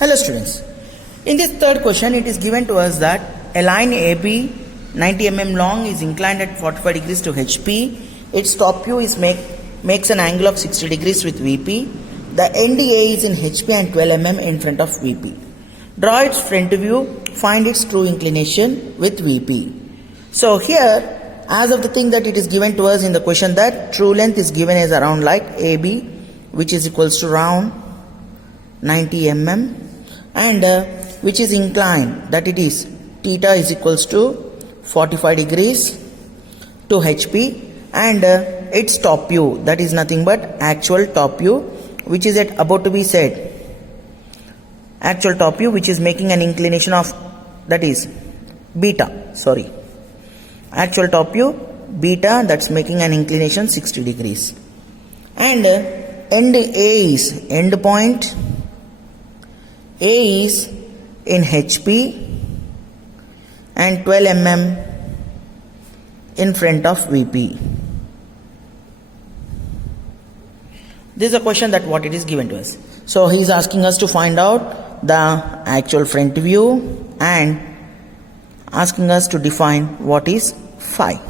Hello students. In this third question, it is given to us that a line AB 90 mm long is inclined at 45 degrees to HP. Its top view is makes an angle of 60 degrees with VP. The end A is in HP and 12 mm in front of VP. Draw its front view, find its true inclination with VP. So here, as of the thing that it is given to us in the question that true length is given as around like AB, which is equals to round 90 mm, and which is inclined, that it is theta is equals to 45 degrees to HP, and its top view, that is nothing but actual top view, which is at about to be said actual top view, which is making an inclination of, that is beta, actual top view beta, that's making an inclination 60 degrees, and end A is end point A is in HP and 12 mm in front of VP. This is a question that what it is given to us. So he is asking us to find out the actual front view and asking us to define what is phi.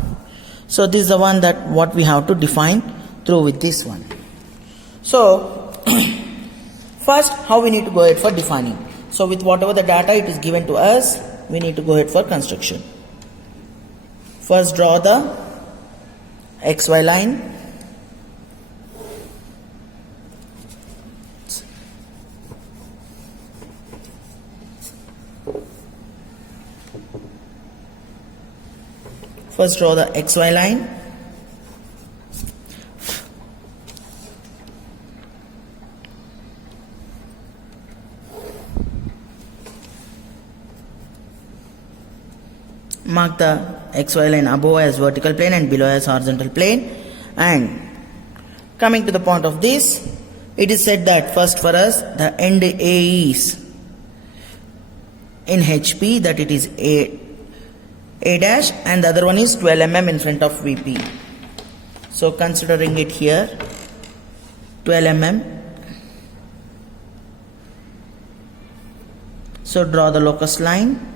So this is the one that what we have to define through with this one. So first, how we need to go ahead for defining. So with whatever the data it is given to us, we need to go ahead for construction. First, draw the XY line. First, draw the XY line. Mark the XY line above as vertical plane and below as horizontal plane. And coming to the point of this, it is said that first for us the end A is in HP, that it is A dash, and the other one is 12 mm in front of VP. So considering it here 12 mm. So draw the locus line.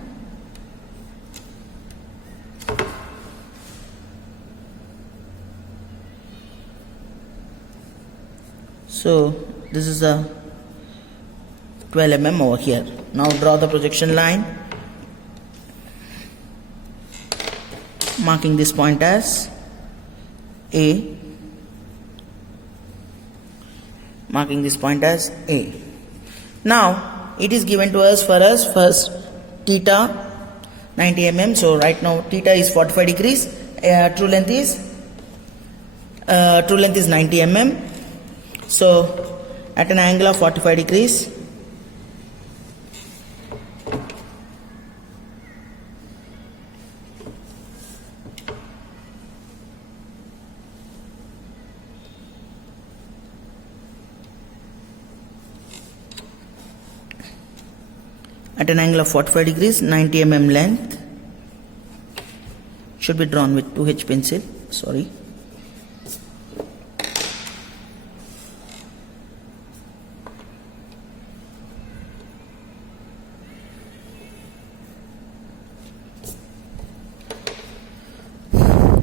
So this is a 12 mm over here. Now draw the projection line, marking this point as A, marking this point as A. Now it is given to us for us first theta 90 mm. So right now theta is 45 degrees. True length is 90 mm. So at an angle of 45 degrees, at an angle of 45 degrees, 90 mm length should be drawn with 2H pencil.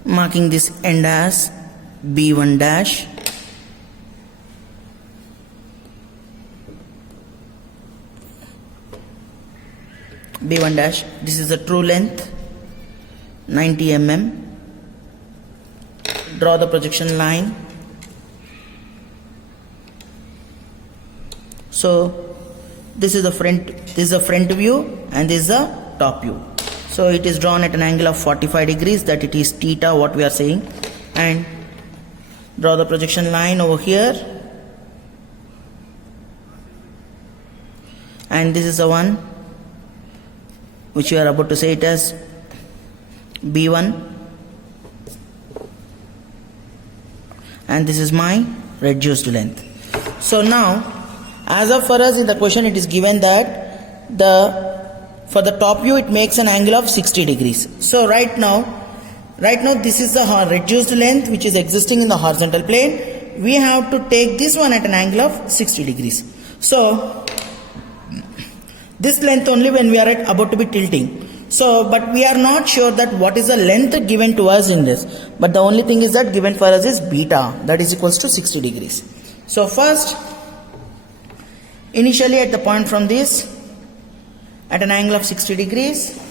Marking this end as B1 dash. B1 dash, this is the true length 90 mm. Draw the projection line. So this is the front view and this is the top view. So it is drawn at an angle of 45 degrees, that it is theta what we are saying, and draw the projection line over here, and this is the one which we are about to say it as B1, and this is my reduced length. So now, as of for us in the question it is given that for the top view it makes an angle of 60 degrees. So right now this is the reduced length which is existing in the horizontal plane. We have to take this one at an angle of 60 degrees. So This length only when we are about to be tilting. So, but we are not sure that what is the length given to us in this. But the only thing is that given for us is beta, that is equals to 60 degrees. So first, initially at the point from this, at an angle of 60 degrees,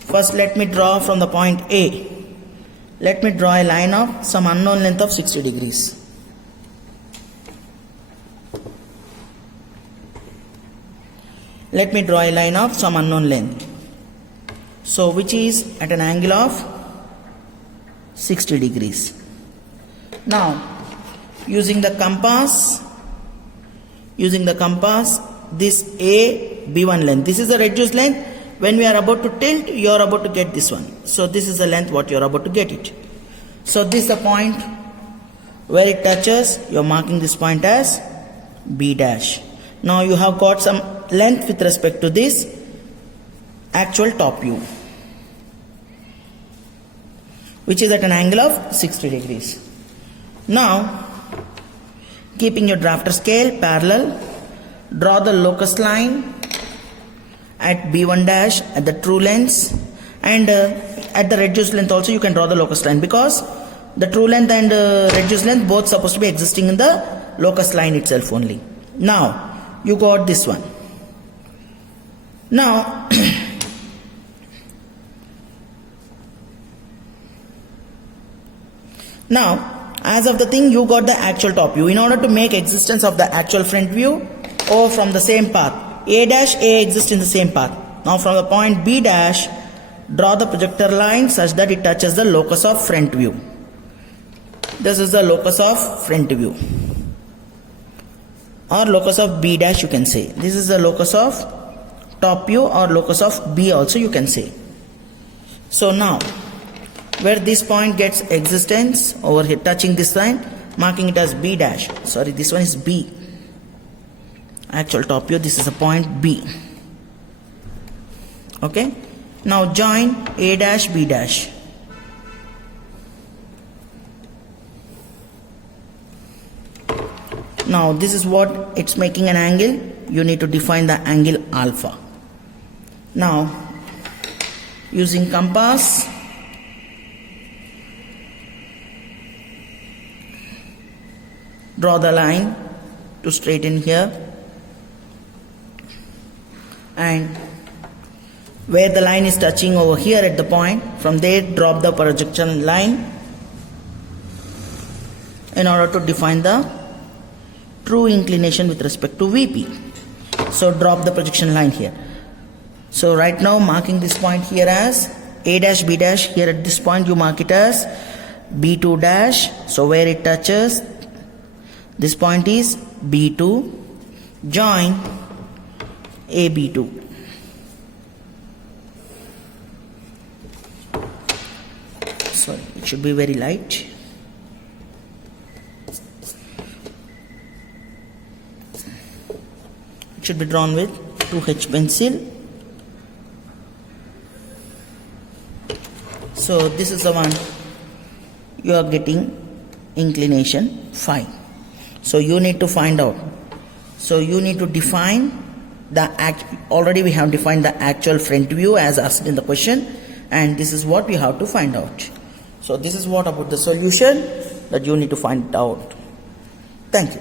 first let me draw from the point A. Let me draw a line of some unknown length of 60 degrees. Let me draw a line of some unknown length. So which is at an angle of 60 degrees. Now using the compass, this A, B1 length, this is the reduced length. When we are about to tilt, you are about to get this one. So this is the length what you are about to get it. So this is the point where it touches. You are marking this point as B dash. Now you have got some length with respect to this actual top view, which is at an angle of 60 degrees. Now, keeping your drafter scale parallel, draw the locus line at B1 dash at the true length, and at the reduced length also you can draw the locus line, because the true length and reduced length both supposed to be existing in the locus line itself only. Now, you got this one. Now, as of the thing, you got the actual top view. In order to make existence of the actual front view, or from the same path, A dash A exists in the same path. Now from the point B dash, draw the projector line such that it touches the locus of front view. This is the locus of front view, or locus of B dash you can say. This is the locus of top view, or locus of B also you can say. So now, where this point gets existence over here touching this line, marking it as B dash. Sorry, this one is B. Actual top view, this is a point B. Okay. Now join A dash B dash. Now this is what it's making an angle. You need to define the angle alpha. Now using compass, draw the line to straighten here, and where the line is touching over here at the point, from there drop the projection line in order to define the true inclination with respect to VP. So drop the projection line here. So right now marking this point here as A dash B dash, here at this point you mark it as B2 dash. So where it touches, this point is B2, join AB2. Sorry, it should be very light. It should be drawn with 2H pencil. So this is the one you are getting inclination phi. So you need to find out. So you need to define the already we have defined the actual front view as asked in the question, and this is what we have to find out. So this is what about the solution that you need to find out. Thank you.